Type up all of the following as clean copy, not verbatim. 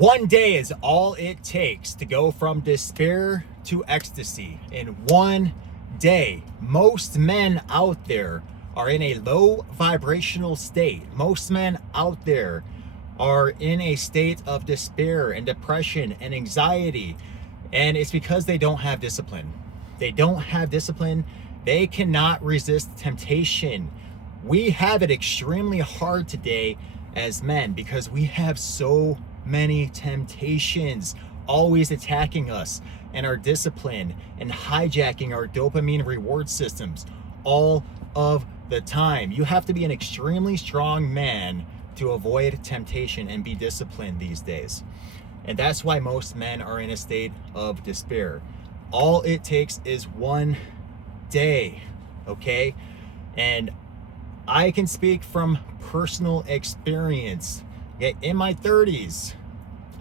One day is all it takes to go from despair to ecstasy. In one day, most men out there are in a low vibrational state. Most men out there are in a state of despair and depression and anxiety. And it's because they don't have discipline. They don't have discipline. They cannot resist temptation. We have it extremely hard today as men because we have so many temptations always attacking us and our discipline and hijacking our dopamine reward systems all of the time. You have to be an extremely strong man to avoid temptation and be disciplined these days. And that's why most men are in a state of despair. All it takes is one day, okay? And I can speak from personal experience. In my 30s,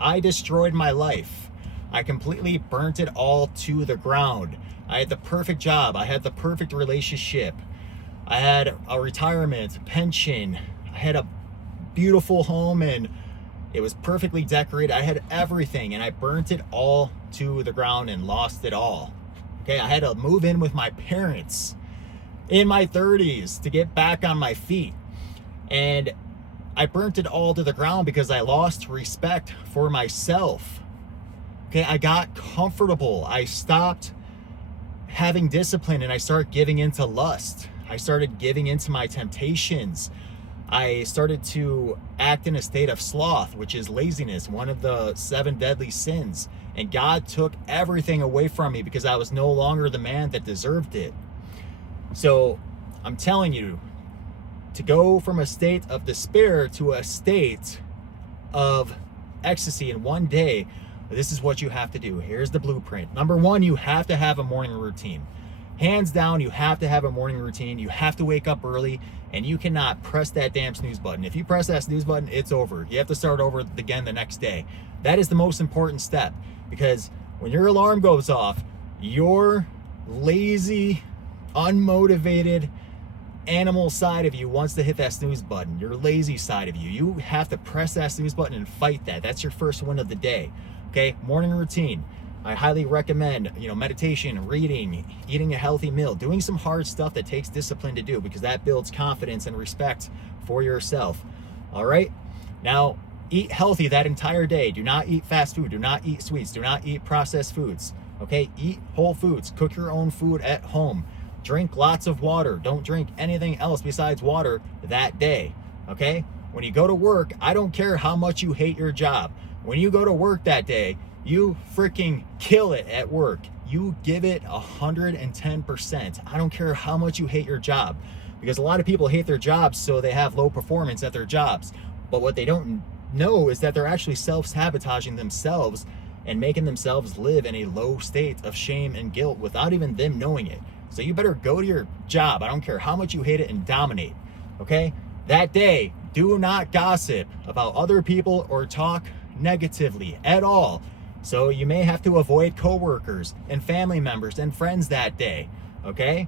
I destroyed my life. I completely burnt it all to the ground. I had the perfect job. I had the perfect relationship. I had a retirement, pension. I had a beautiful home and it was perfectly decorated. I had everything and I burnt it all to the ground and lost it all. Okay, I had to move in with my parents in my 30s to get back on my feet. And I burnt it all to the ground because I lost respect for myself. Okay, I got comfortable. I stopped having discipline and I started giving into lust. I started giving into my temptations. I started to act in a state of sloth, which is laziness, one of the 7 deadly sins. And God took everything away from me because I was no longer the man that deserved it. So I'm telling you, to go from a state of despair to a state of ecstasy in one day, this is what you have to do. Here's the blueprint. Number 1, you have to have a morning routine. Hands down, you have to have a morning routine. You have to wake up early and you cannot press that damn snooze button. If you press that snooze button, it's over. You have to start over again the next day. That is the most important step because when your alarm goes off, your lazy, unmotivated animal side of you wants to hit that snooze button. Your lazy side of you. You have to press that snooze button and fight that. That's your first win of the day. Okay, morning routine. I highly recommend, meditation, reading, eating a healthy meal, doing some hard stuff that takes discipline to do because that builds confidence and respect for yourself. All right? Now, eat healthy that entire day. Do not eat fast food. Do not eat sweets. Do not eat processed foods. Okay? Eat whole foods. Cook your own food at home. Drink lots of water. Don't drink anything else besides water that day. Okay? When you go to work, I don't care how much you hate your job. When you go to work that day, you freaking kill it at work. You give it 110%. I don't care how much you hate your job because a lot of people hate their jobs so they have low performance at their jobs. But what they don't know is that they're actually self-sabotaging themselves and making themselves live in a low state of shame and guilt without even them knowing it. So you better go to your job. I don't care how much you hate it and dominate. Okay? That day, do not gossip about other people or talk negatively at all. So you may have to avoid coworkers and family members and friends that day. Okay?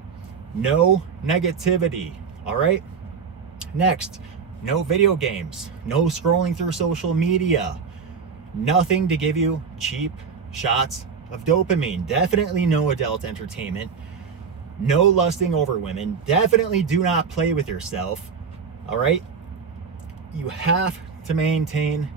No negativity. All right? Next, no video games. No scrolling through social media. Nothing to give you cheap shots of dopamine. Definitely no adult entertainment. No lusting over women. Definitely do not play with yourself. All right? You have to maintain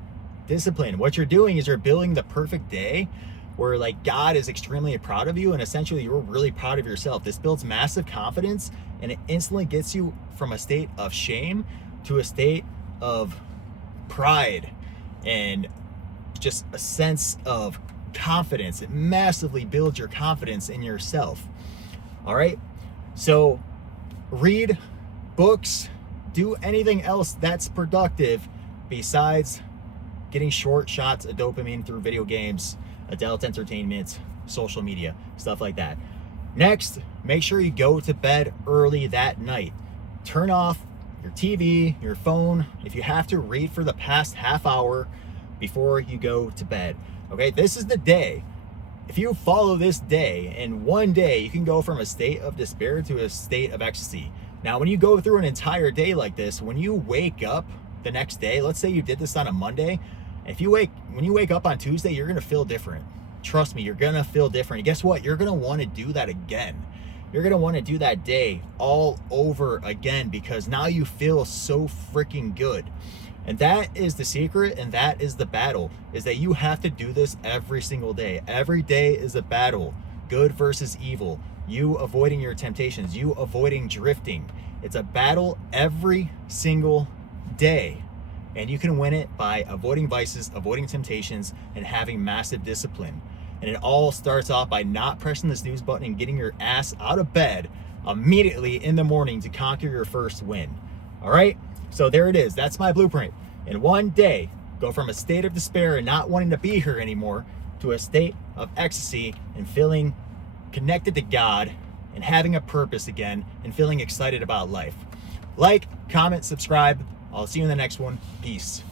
discipline. What you're doing is you're building the perfect day where God is extremely proud of you and essentially you're really proud of yourself. This builds massive confidence and it instantly gets you from a state of shame to a state of pride and just a sense of confidence. It massively builds your confidence in yourself. All right? So read books, do anything else that's productive besides getting short shots of dopamine through video games, adult entertainment, social media, stuff like that. Next, make sure you go to bed early that night. Turn off your TV, your phone. If you have to, read for the past half hour before you go to bed. Okay, this is the day. If you follow this day, in one day, you can go from a state of despair to a state of ecstasy. Now, when you go through an entire day like this, when you wake up the next day, let's say you did this on a Monday, if you when you wake up on Tuesday, you're going to feel different. Trust me, you're going to feel different. And guess what? You're going to want to do that again. You're going to want to do that day all over again because now you feel so freaking good. And that is the secret, and that is the battle, is that you have to do this every single day. Every day is a battle, good versus evil, you avoiding your temptations, you avoiding drifting. It's a battle every single day. And you can win it by avoiding vices, avoiding temptations, and having massive discipline. And it all starts off by not pressing the snooze button and getting your ass out of bed immediately in the morning to conquer your first win. All right? So there it is. That's my blueprint. In one day, go from a state of despair and not wanting to be here anymore to a state of ecstasy and feeling connected to God and having a purpose again and feeling excited about life. Like, comment, subscribe. I'll see you in the next one. Peace.